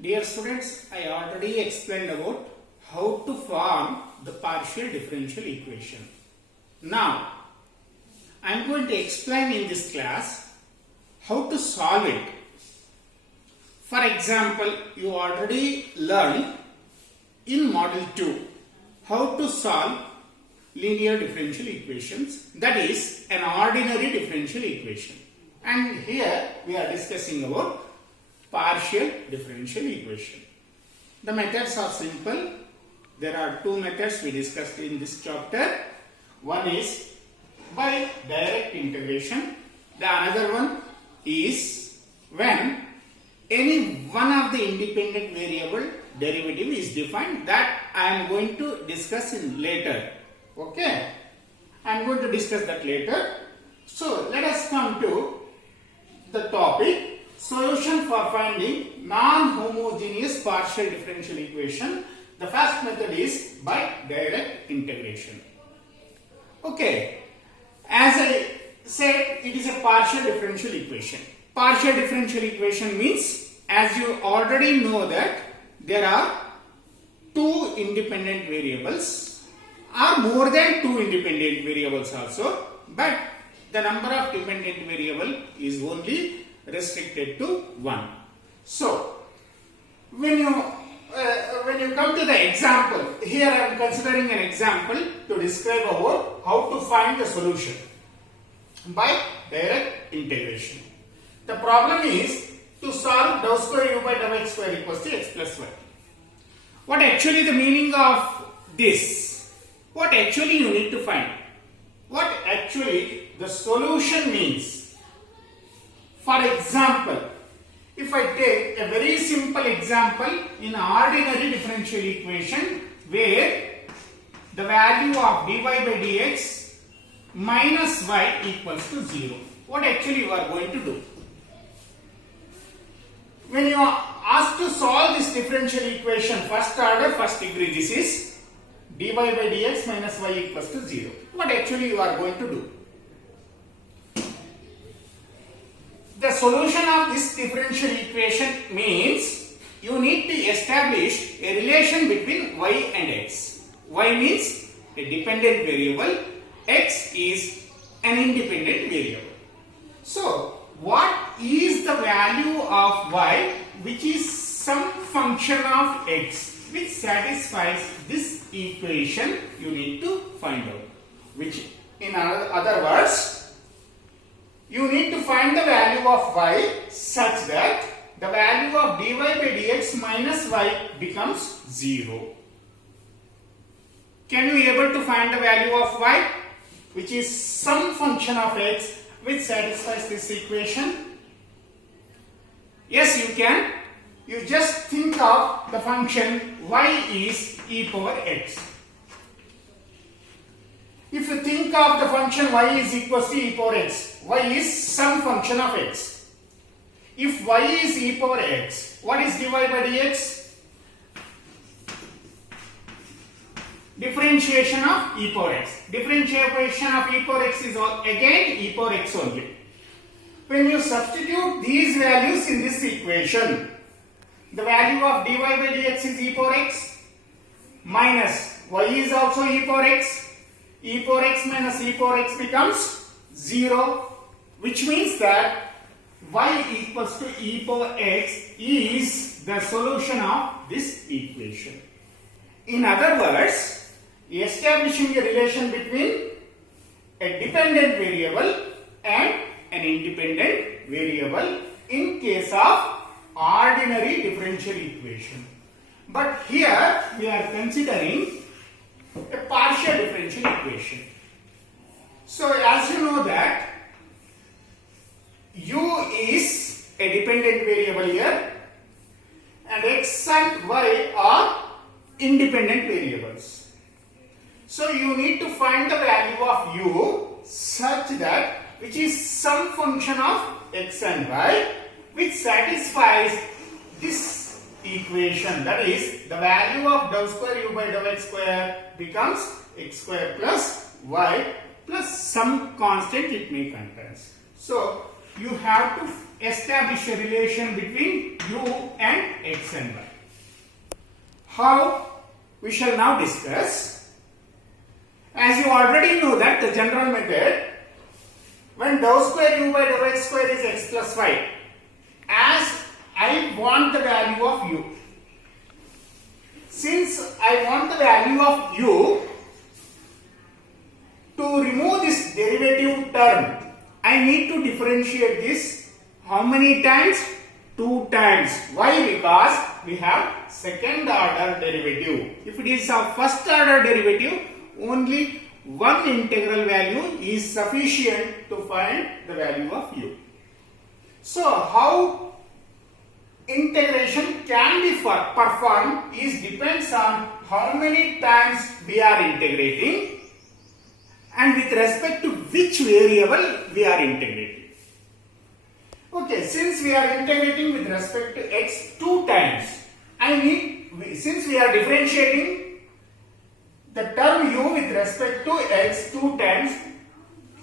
Dear students, I already explained about how to form the partial differential equation. Now, I am going to explain in this class how to solve it. For example, you already learned in Model 2 how to solve linear differential equations, that is an ordinary differential equation. And here we are discussing about partial differential equation. The methods are simple. There are two methods we discussed in this chapter. One is by direct integration. The another one is when any one of the independent variable derivative is defined. That I am going to discuss in later. Okay, I am going to discuss that later. So let us come to the topic. Solution for finding non-homogeneous partial differential equation. The first method is by direct integration. Okay, as I said, it is a partial differential equation. Partial differential equation means, as you already know, that there are two independent variables or more than two independent variables also, but the number of dependent variable is only restricted to 1. So, when you come to the example, here I am considering an example to describe about how to find the solution by direct integration. The problem is to solve dou square u by dou x square equals to x plus y. What actually the meaning of this? What actually you need to find? What actually the solution means? For example, if I take a very simple example in ordinary differential equation where the value of dy by dx minus y equals to 0. What actually you are going to do? When you are asked to solve this differential equation first order, first degree, this is dy by dx minus y equals to 0. What actually you are going to do? The solution of this differential equation means you need to establish a relation between y and x. Y means a dependent variable, x is an independent variable. So, what is the value of y which is some function of x which satisfies this equation? You need to find out. Which, in other words, you need to find the value of y such that the value of dy by dx minus y becomes 0. Can you be able to find the value of y which is some function of x which satisfies this equation? Yes, you can. You just think of the function y is e power x. If you think of the function y is equals to e power x, y is some function of x. If y is e power x, what is dy by dx? Differentiation of e power x. Differentiation of e power x is again e power x only. When you substitute these values in this equation, the value of dy by dx is e power x minus y is also e power x. E power x minus e power x becomes 0, which means that y equals to e power x is the solution of this equation. In other words, establishing a relation between a dependent variable and an independent variable in case of ordinary differential equation. But here we are considering a partial differential equation. So as you know that u is a dependent variable here and x and y are independent variables. So you need to find the value of u such that which is some function of x and y which satisfies this equation, that is the value of dou square u by dou x square becomes x square plus y plus some constant it may contain. So you have to establish a relation between u and x and y. How? We shall now discuss. As you already know that the general method, when dou square u by dou x square is x plus y, as I want the value of u. Since I want the value of u, to remove this derivative term, I need to differentiate this how many times? 2 times. Why? Because we have second order derivative. If it is a first order derivative, only one integral value is sufficient to find the value of u. So, how integration can be performed is depends on how many times we are integrating and with respect to which variable we are integrating. Okay, since we are integrating with respect to x 2 times, since we are differentiating the term u with respect to x 2 times,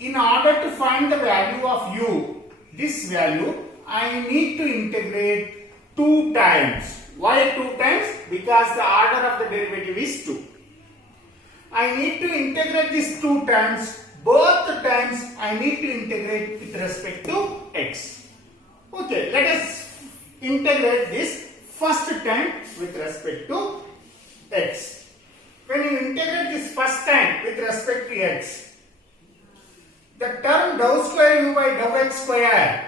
in order to find the value of u, this value, I need to integrate 2 times. Why 2 times? Because the order of the derivative is 2. I need to integrate this 2 times. Both the times I need to integrate with respect to x. Okay, let us integrate this first time with respect to x. When you integrate this first time with respect to x, the term dou square u by dou x square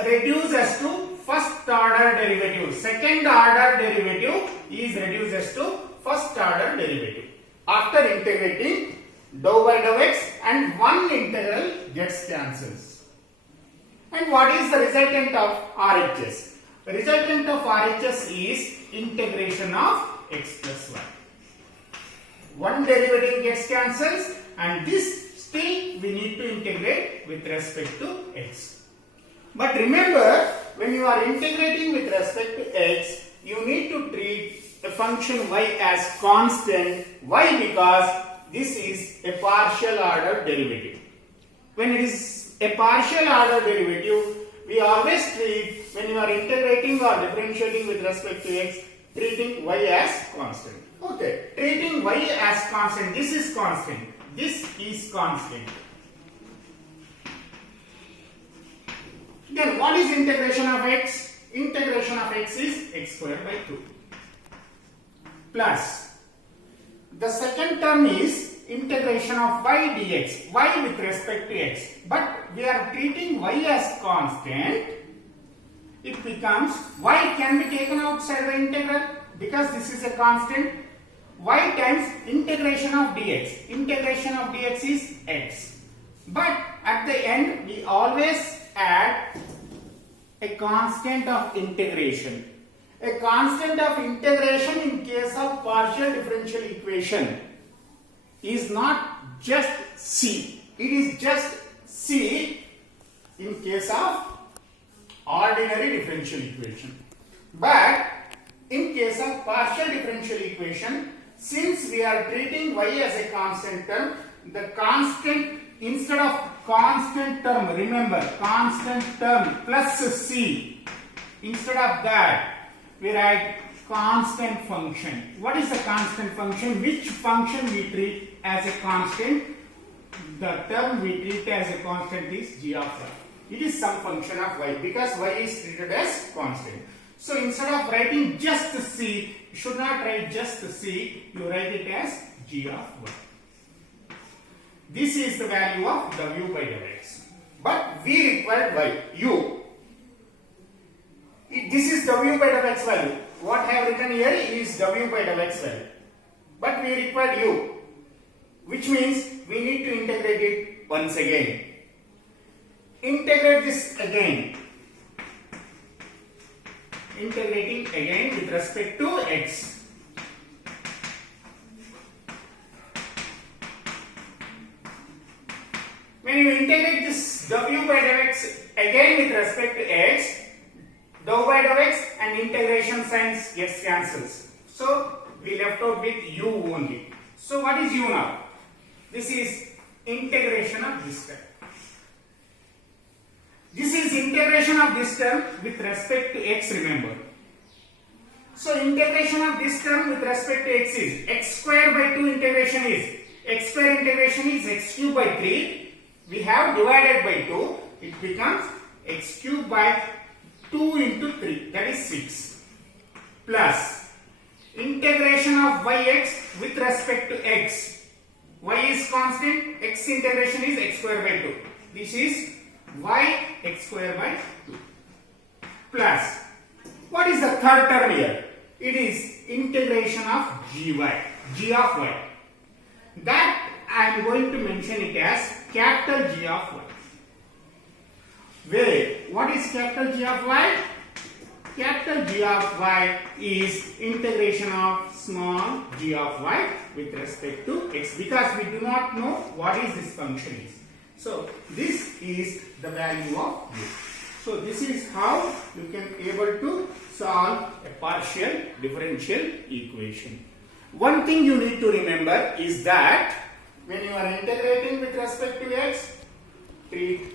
reduces to first order derivative. Second order derivative is reduces to first order derivative. After integrating dou by dou x and one integral gets cancels. And what is the resultant of RHS? The resultant of RHS is integration of x plus y. One derivative gets cancels and this still we need to integrate with respect to x. But remember, when you are integrating with respect to x, you need to treat the function y as constant. Why? Because this is a partial order derivative. When it is a partial order derivative, we always treat, when you are integrating or differentiating with respect to x, treating y as constant. Okay, treating y as constant, this is constant, this is constant. Then what is integration of x? Integration of x is x squared by 2 plus the second term is integration of y dx, y with respect to x, but we are treating y as constant. It becomes y can be taken outside the integral because this is a constant. Y times integration of dx. Integration of dx is x, but at the end we always add a constant of integration. A constant of integration in case of partial differential equation is not just c, it is just c in case of ordinary differential equation. But in case of partial differential equation, since we are treating y as a constant term, the constant, instead of constant term, remember constant term plus c, instead of that we write constant function. What is the constant function? Which function we treat as a constant? The term we treat as a constant is g of y. It is some function of y because y is treated as constant. So instead of writing just c, you should not write just c, you write it as g of y. This is the value of w by dx. But we require y, u. This is w by dou x value. What I have written here is w by dou x value. But we require u, which means we need to integrate it once again. Integrate this again. Integrating again with respect to x. When you integrate this w by dou x again with respect to x, dou by dou x and integration signs gets cancels. So we left out with u only. So what is u now? This is integration of this term. This is integration of this term with respect to x, remember. So integration of this term with respect to x is x square by 2 integration is x square integration is x cube by 3. We have divided by 2. It becomes x cube by 2 into 3, that is 6. Plus integration of yx with respect to x. Y is constant, x integration is x square by 2. This is y x square by 2. Plus, what is the third term here? It is integration of g of y. That I am going to mention it as capital G of y. Where, what is capital G of y? Capital G of y is integration of small g of y with respect to x, because we do not know what is this function is. So this is the value of u. So this is how you can able to solve a partial differential equation. One thing you need to remember is that when you are integrating with respect to x, treat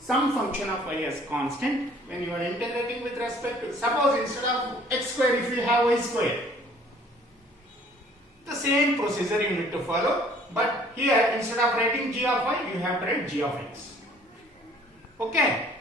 some function of y as constant. When you are integrating with respect to, suppose instead of x square, if you have y square, the same procedure you need to follow, but here instead of writing g of y, you have to write g of x. Okay.